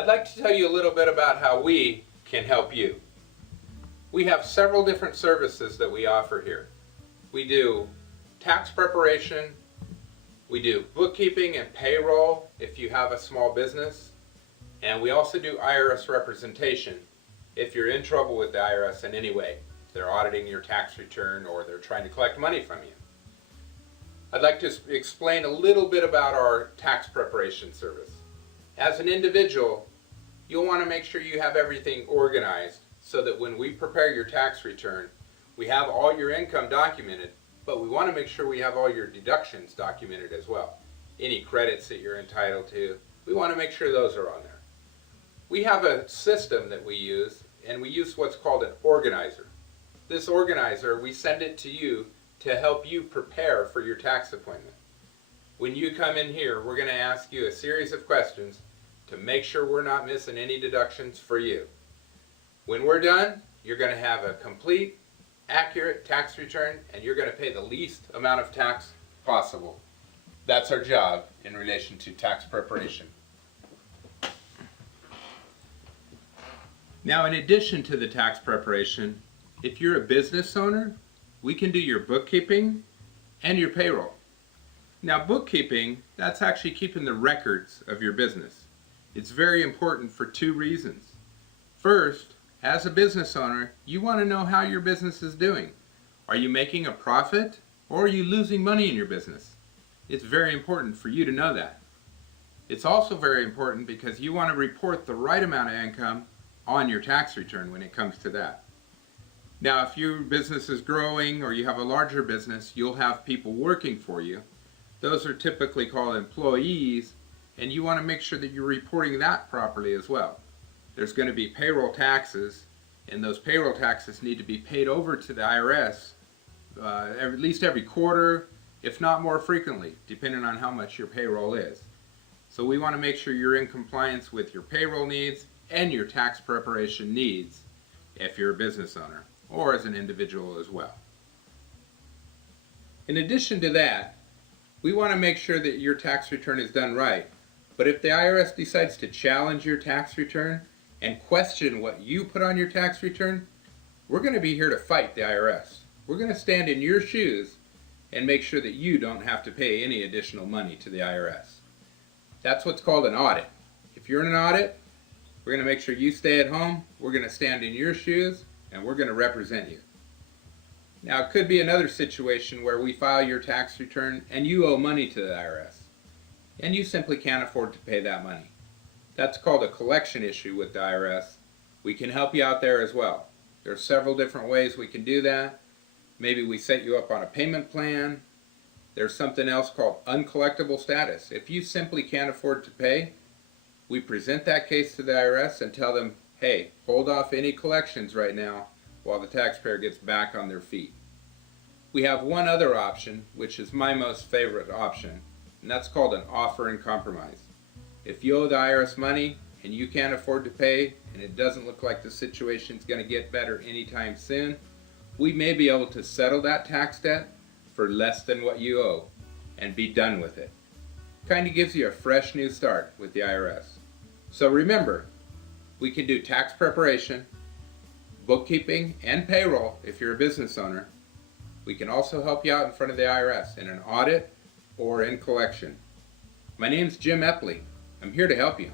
I'd like to tell you a little bit about how we can help you. We have several different services that we offer here. We do tax preparation, we do bookkeeping and payroll if you have a small business, and we also do IRS representation if you're in trouble with the IRS in any way. They're auditing your tax return or they're trying to collect money from you. I'd like to explain a little bit about our tax preparation service. As an individual, you'll want to make sure you have everything organized so that when we prepare your tax return, we have all your income documented, but we want to make sure we have all your deductions documented as well. Any credits that you're entitled to, we want to make sure those are on there. We have a system that we use, and we use what's called an organizer. This organizer, we send it to you to help you prepare for your tax appointment. When you come in here, we're going to ask you a series of questions to make sure we're not missing any deductions for you. When we're done, you're going to have a complete, accurate tax return, and you're going to pay the least amount of tax possible. That's our job in relation to tax preparation. Now, in addition to the tax preparation, if you're a business owner, we can do your bookkeeping and your payroll. Now, bookkeeping, that's actually keeping the records of your business. It's very important for two reasons. First, as a business owner, you want to know how your business is doing. Are you making a profit or are you losing money in your business? It's very important for you to know that. It's also very important because you want to report the right amount of income on your tax return when it comes to that. Now, if your business is growing or you have a larger business, you'll have people working for you. Those are typically called employees, and you want to make sure that you're reporting that properly as well. There's going to be payroll taxes, and those payroll taxes need to be paid over to the IRS at least every quarter, if not more frequently, depending on how much your payroll is. So we want to make sure you're in compliance with your payroll needs and your tax preparation needs if you're a business owner or as an individual as well. In addition to that, we want to make sure that your tax return is done right. But if the IRS decides to challenge your tax return and question what you put on your tax return, we're going to be here to fight the IRS. We're going to stand in your shoes and make sure that you don't have to pay any additional money to the IRS. That's what's called an audit. If you're in an audit, we're going to make sure you stay at home, we're going to stand in your shoes, and we're going to represent you. Now, it could be another situation where we file your tax return and you owe money to the IRS, and you simply can't afford to pay that money. That's called a collection issue with the IRS. We can help you out there as well. There are several different ways we can do that. Maybe we set you up on a payment plan. There's something else called uncollectible status. If you simply can't afford to pay, we present that case to the IRS and tell them, hey, hold off any collections right now while the taxpayer gets back on their feet. We have one other option, which is my most favorite option, and that's called an offer in compromise. If you owe the IRS money and you can't afford to pay, and it doesn't look like the situation's going to get better anytime soon, we may be able to settle that tax debt for less than what you owe and be done with it. Kind of gives you a fresh new start with the IRS. So remember, we can do tax preparation, bookkeeping, and payroll if you're a business owner. We can also help you out in front of the IRS in an audit or in collection. My name's Jim Epley. I'm here to help you.